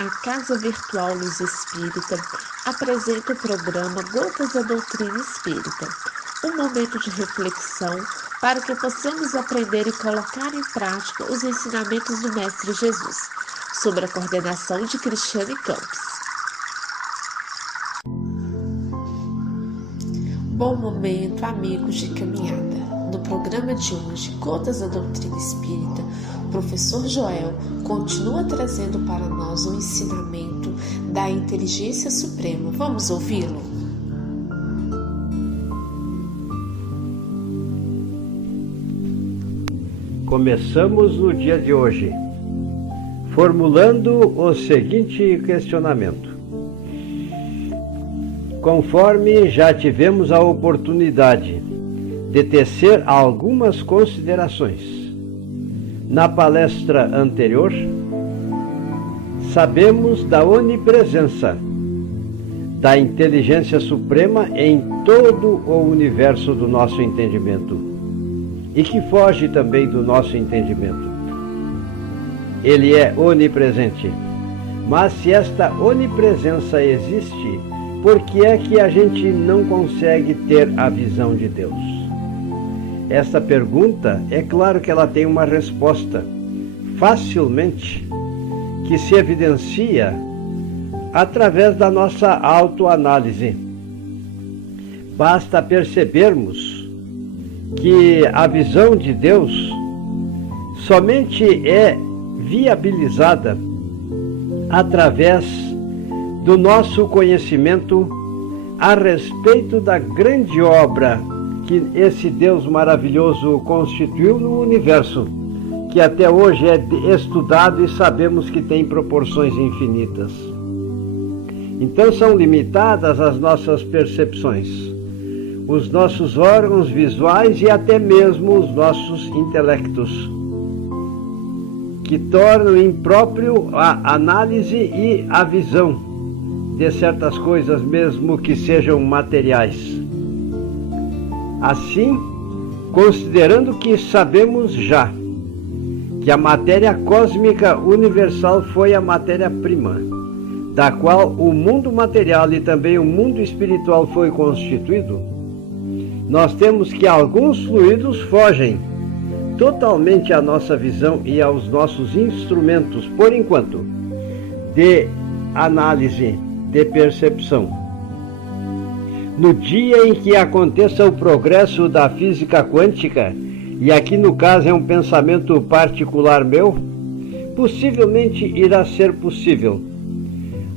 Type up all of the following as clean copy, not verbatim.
A Casa Virtual Luz Espírita apresenta o programa Gotas da Doutrina Espírita, um momento de reflexão para que possamos aprender e colocar em prática os ensinamentos do Mestre Jesus, sob a coordenação de Cristiane Campos. Bom momento, amigos de caminhada. No programa de hoje, Gotas da Doutrina Espírita, o professor Joel continua trazendo para nós o ensinamento da inteligência suprema. Vamos ouvi-lo? Começamos no dia de hoje, formulando o seguinte questionamento. Conforme já tivemos a oportunidade de tecer algumas considerações na palestra anterior, sabemos da onipresença da inteligência suprema em todo o universo do nosso entendimento e que foge também do nosso entendimento. Ele é onipresente, mas se esta onipresença existe, por que é que a gente não consegue ter a visão de Deus? Esta pergunta, é claro que ela tem uma resposta facilmente, que se evidencia através da nossa autoanálise. Basta percebermos que a visão de Deus somente é viabilizada através do nosso conhecimento a respeito da grande obra que esse Deus maravilhoso constituiu no universo, que até hoje é estudado e sabemos que tem proporções infinitas. Então são limitadas as nossas percepções, os nossos órgãos visuais e até mesmo os nossos intelectos, que tornam impróprio a análise e a visão de certas coisas, mesmo que sejam materiais. Assim, considerando que sabemos já que a matéria cósmica universal foi a matéria-prima, da qual o mundo material e também o mundo espiritual foi constituído, nós temos que alguns fluidos fogem totalmente à nossa visão e aos nossos instrumentos, por enquanto, de análise, de percepção. No dia em que aconteça o progresso da física quântica, e aqui no caso é um pensamento particular meu, possivelmente irá ser possível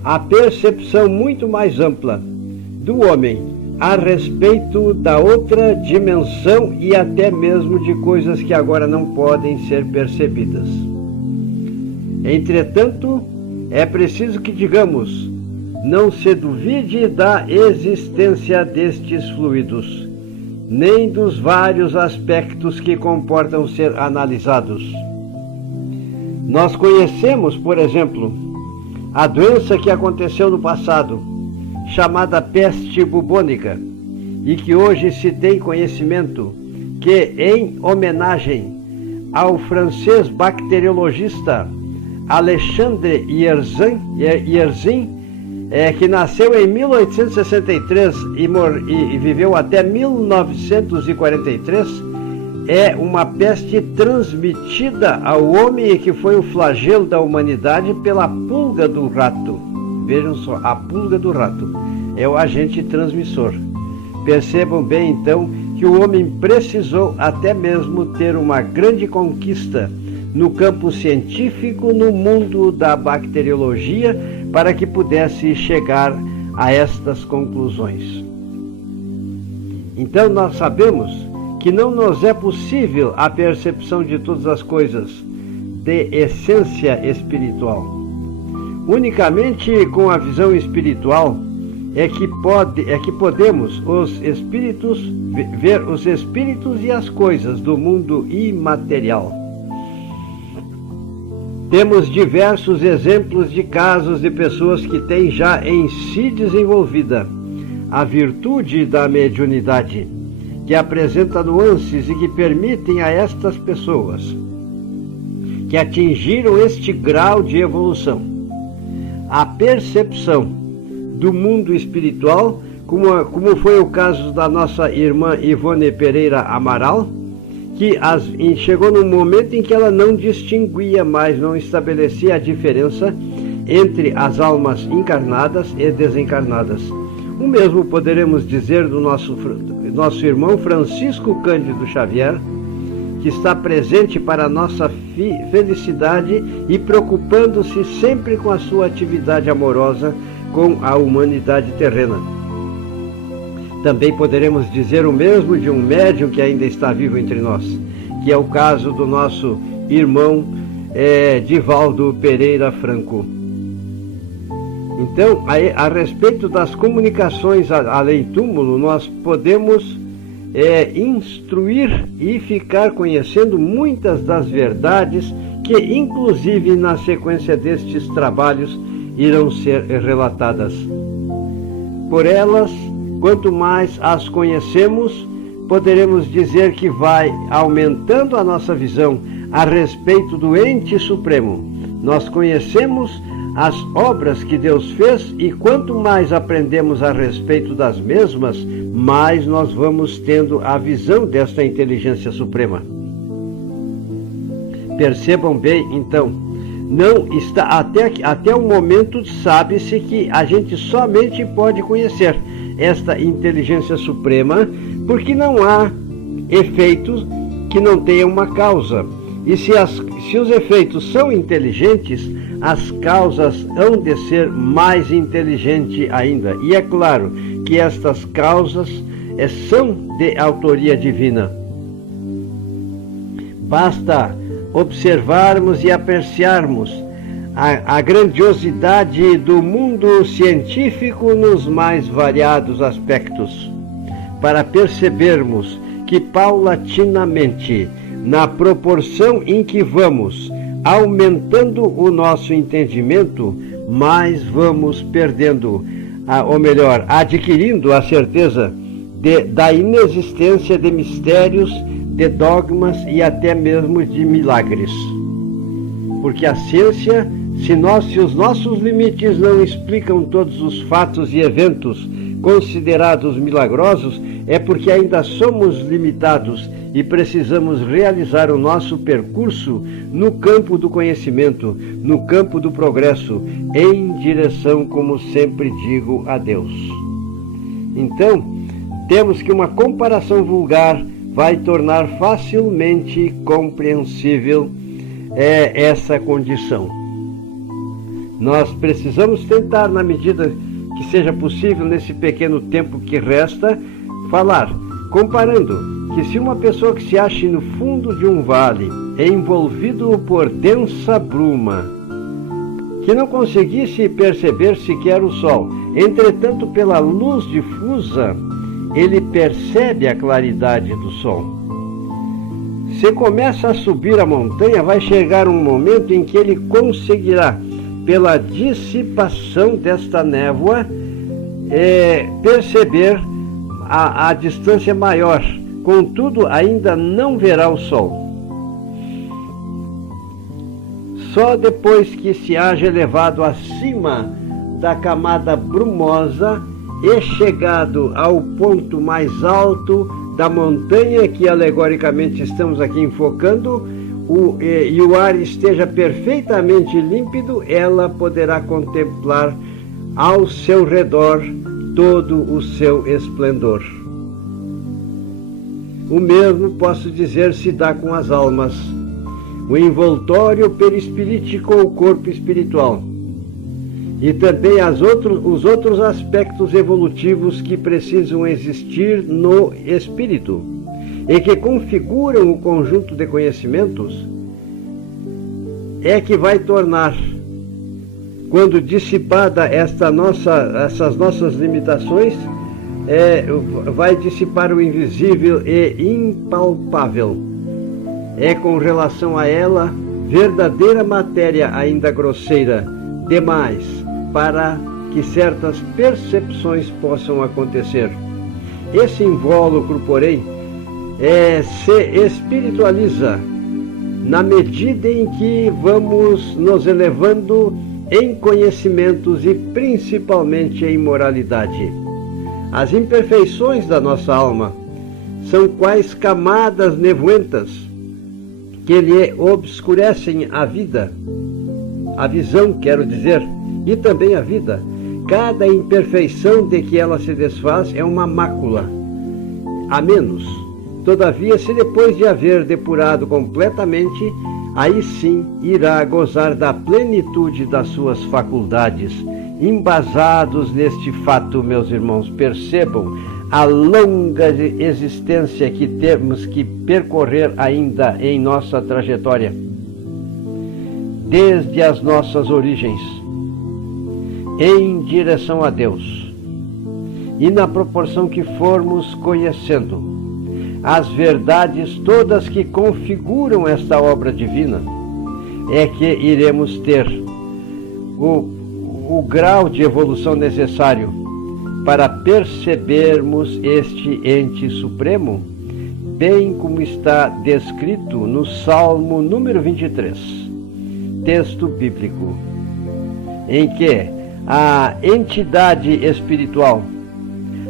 a percepção muito mais ampla do homem a respeito da outra dimensão e até mesmo de coisas que agora não podem ser percebidas. Entretanto, é preciso que digamos, não se duvide da existência destes fluidos, nem dos vários aspectos que comportam ser analisados. Nós conhecemos, por exemplo, a doença que aconteceu no passado, chamada peste bubônica, e que hoje se tem conhecimento que, em homenagem ao francês bacteriologista Alexandre Yersin, que nasceu em 1863 e viveu até 1943, é uma peste transmitida ao homem e que foi o flagelo da humanidade pela pulga do rato. Vejam só, a pulga do rato é o agente transmissor. Percebam bem então que o homem precisou até mesmo ter uma grande conquista no campo científico, no mundo da bacteriologia, para que pudesse chegar a estas conclusões. Então nós sabemos que não nos é possível a percepção de todas as coisas de essência espiritual. Unicamente com a visão espiritual é que podemos ver os espíritos e as coisas do mundo imaterial. Temos diversos exemplos de casos de pessoas que têm já em si desenvolvida a virtude da mediunidade, que apresenta nuances e que permitem a estas pessoas que atingiram este grau de evolução a percepção do mundo espiritual, como foi o caso da nossa irmã Ivone Pereira Amaral, que chegou num momento em que ela não distinguia mais, não estabelecia a diferença entre as almas encarnadas e desencarnadas. O mesmo poderemos dizer do nosso irmão Francisco Cândido Xavier, que está presente para a nossa felicidade e preocupando-se sempre com a sua atividade amorosa com a humanidade terrena. Também poderemos dizer o mesmo de um médium que ainda está vivo entre nós, que é o caso do nosso irmão Divaldo Pereira Franco. Então, a respeito das comunicações além-túmulo, nós podemos instruir e ficar conhecendo muitas das verdades que, inclusive, na sequência destes trabalhos, irão ser relatadas. Por elas, quanto mais as conhecemos, poderemos dizer que vai aumentando a nossa visão a respeito do ente supremo. Nós conhecemos as obras que Deus fez e quanto mais aprendemos a respeito das mesmas, mais nós vamos tendo a visão desta inteligência suprema. Percebam bem, então, não está até o momento sabe-se que a gente somente pode conhecer esta inteligência suprema porque não há efeitos que não tenham uma causa. E se os efeitos são inteligentes, as causas hão de ser mais inteligentes ainda. E é claro que estas causas são de autoria divina. Basta observarmos e apreciarmos a grandiosidade do mundo científico nos mais variados aspectos, para percebermos que paulatinamente, na proporção em que vamos aumentando o nosso entendimento, mais vamos perdendo, ou melhor, adquirindo a certeza da inexistência de mistérios, de dogmas e até mesmo de milagres. Porque a ciência, se os nossos limites não explicam todos os fatos e eventos considerados milagrosos, é porque ainda somos limitados e precisamos realizar o nosso percurso no campo do conhecimento, no campo do progresso, em direção, como sempre digo, a Deus. Então, temos que uma comparação vulgar vai tornar facilmente compreensível essa condição. Nós precisamos tentar, na medida que seja possível, nesse pequeno tempo que resta, falar, comparando que se uma pessoa que se ache no fundo de um vale, envolvido por densa bruma, que não conseguisse perceber sequer o sol, entretanto, pela luz difusa, ele percebe a claridade do sol. Se começa a subir a montanha, vai chegar um momento em que ele conseguirá, pela dissipação desta névoa, perceber a distância maior. Contudo, ainda não verá o sol. Só depois que se haja elevado acima da camada brumosa e chegado ao ponto mais alto da montanha, que alegoricamente estamos aqui enfocando, e o ar esteja perfeitamente límpido, ela poderá contemplar ao seu redor todo o seu esplendor. O mesmo posso dizer se dá com as almas, o envoltório perispirítico ou corpo espiritual, e também os outros aspectos evolutivos que precisam existir no espírito e que configuram o conjunto de conhecimentos, é que vai tornar, quando dissipada essas nossas limitações, vai dissipar o invisível e impalpável. É com relação a ela verdadeira matéria ainda grosseira demais para que certas percepções possam acontecer. Esse invólucro, porém, se espiritualiza na medida em que vamos nos elevando em conhecimentos e principalmente em moralidade. As imperfeições da nossa alma são quais camadas nevoentas que lhe obscurecem a vida, a visão, quero dizer, e também a vida. Cada imperfeição de que ela se desfaz é uma mácula a menos. Todavia, se depois de haver depurado completamente, aí sim irá gozar da plenitude das suas faculdades. Embasados neste fato, meus irmãos, percebam a longa existência que temos que percorrer ainda em nossa trajetória, desde as nossas origens, em direção a Deus. E na proporção que formos conhecendo as verdades todas que configuram esta obra divina, é que iremos ter o grau de evolução necessário para percebermos este ente supremo, bem como está descrito no Salmo número 23, texto bíblico, em que a entidade espiritual,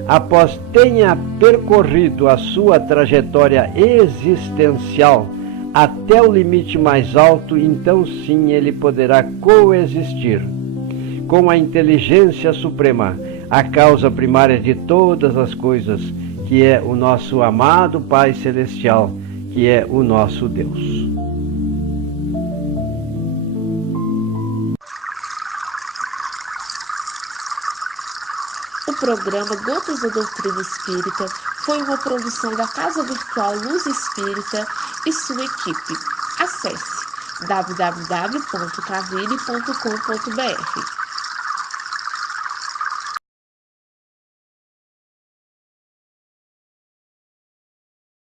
após tenha percorrido a sua trajetória existencial até o limite mais alto, então sim ele poderá coexistir com a inteligência suprema, a causa primária de todas as coisas, que é o nosso amado Pai Celestial, que é o nosso Deus. O programa Gotas da Doutrina Espírita foi uma produção da Casa Virtual Luz Espírita e sua equipe. Acesse www.cavile.com.br.